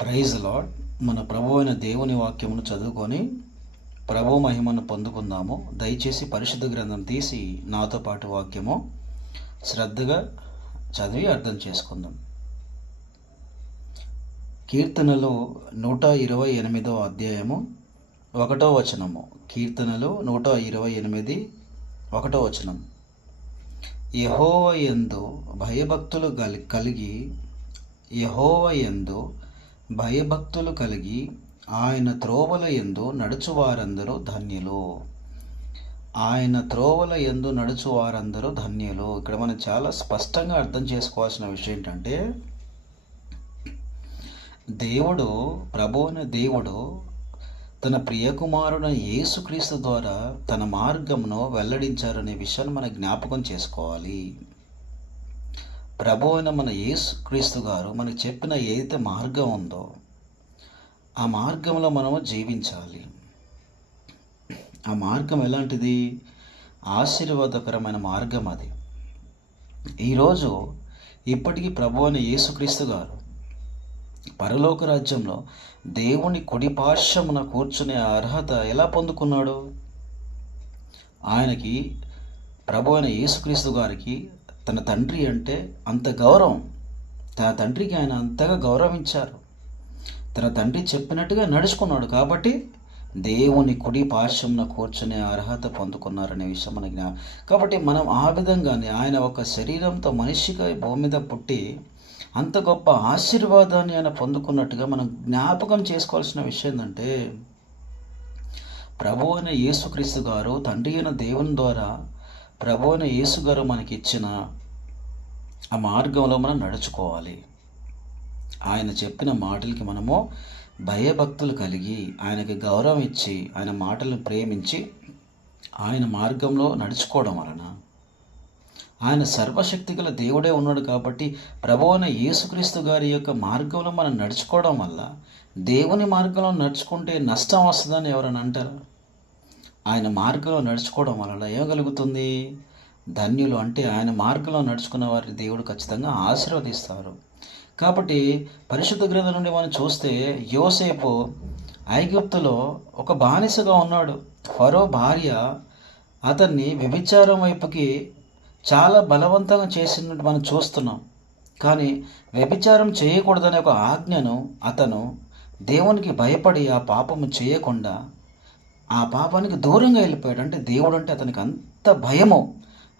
Praise lord మన ప్రభు అయిన దేవుని వాక్యమును చదువుకొని ప్రభు మహిమను పొందుకుందాము. దయచేసి పరిశుద్ధ గ్రంథం తీసి నాతో పాటు వాక్యము శ్రద్ధగా చదివి అర్థం చేసుకుందాం. కీర్తనలు నూట ఇరవై ఎనిమిదో అధ్యాయము ఒకటో వచనము. కీర్తనలు నూట ఇరవై ఎనిమిది ఒకటో వచనం. యహోవ ఎందు భయభక్తులు కలిగి యహోవ ఎందు భయభక్తులు కలిగి ఆయన త్రోవల యందు నడుచువారందరూ ధన్యులు. ఆయన త్రోవల యందు నడుచువారందరూ ధన్యులు. ఇక్కడ మనం చాలా స్పష్టంగా అర్థం చేసుకోవాల్సిన విషయం ఏంటంటే దేవుడు ప్రభువుని దేవుడు తన ప్రియకుమారుడు యేసుక్రీస్తు ద్వారా తన మార్గమును వెల్లడించారనే విషయాన్ని మనం జ్ఞాపకం చేసుకోవాలి. ప్రభు అయిన మన యేసుక్రీస్తు గారు మనకు చెప్పిన ఏదైతే మార్గం ఉందో ఆ మార్గంలో మనము జీవించాలి. ఆ మార్గం ఎలాంటిది? ఆశీర్వాదకరమైన మార్గం అది. ఈరోజు ఇప్పటికీ ప్రభు అయిన యేసుక్రీస్తు గారు పరలోక రాజ్యంలో దేవుని కుడిపార్శ్వమున కూర్చునే అర్హత ఎలా పొందుకున్నాడు? ఆయనకి ప్రభు అయిన యేసుక్రీస్తు గారికి తన తండ్రి అంటే అంత గౌరవం. తన తండ్రికి ఆయన అంతగా గౌరవించారు. తన తండ్రి చెప్పినట్టుగా నడుచుకున్నాడు కాబట్టి దేవుని కుడి పార్శ్వంన కూర్చునే అర్హత పొందుకున్నారనే విషయం మన జ్ఞా- కాబట్టి మనం ఆ విధంగానే ఆయన ఒక శరీరంతో మనిషిగా భూమి మీద పుట్టి అంత గొప్ప ఆశీర్వాదాన్ని ఆయన పొందుకున్నట్టుగా మనం జ్ఞాపకం చేసుకోవాల్సిన విషయం ఏంటంటే ప్రభు అయిన యేసుక్రీస్తు గారు తండ్రి అయిన దేవుని ద్వారా ప్రభు అయిన యేసు గారు మనకి ఇచ్చిన ఆ మార్గంలో మనం నడుచుకోవాలి. ఆయన చెప్పిన మాటలకి మనము భయభక్తులు కలిగి ఆయనకి గౌరవం ఇచ్చి ఆయన మాటలను ప్రేమించి ఆయన మార్గంలో నడుచుకోవడం వలన ఆయన సర్వశక్తి గల దేవుడే ఉన్నాడు కాబట్టి ప్రభు అయిన యేసుక్రీస్తు గారి యొక్క మార్గంలో మనం నడుచుకోవడం వల్ల దేవుని మార్గంలో నడుచుకుంటే నష్టం వస్తుందని ఎవరైనా అంటారా? ఆయన మార్గంలో నడుచుకోవడం వలన ఏమగలుగుతుంది ధన్యులు అంటే ఆయన మార్గంలో నడుచుకున్న వారిని దేవుడు ఖచ్చితంగా ఆశీర్వదిస్తారు. కాబట్టి పరిశుద్ధ గ్రంథం నుండి మనం చూస్తే యోసేపు ఐగుప్తులో ఒక బానిసగా ఉన్నాడు. ఫరో భార్య అతన్ని వ్యభిచారం వైపుకి చాలా బలవంతంగా చేసినట్టు మనం చూస్తున్నాం. కానీ వ్యభిచారం చేయకూడదనే ఒక ఆజ్ఞను అతను దేవునికి భయపడి ఆ పాపము చేయకుండా ఆ పాపానికి దూరంగా వెళ్ళిపోయాడు. అంటే దేవుడు అంటే అతనికి అంత భయము.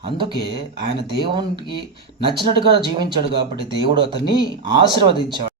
అందుకే ఆయన దేవునికి నచ్చినట్టుగా జీవించాడు కాబట్టి దేవుడు అతన్ని ఆశీర్వదించాడు.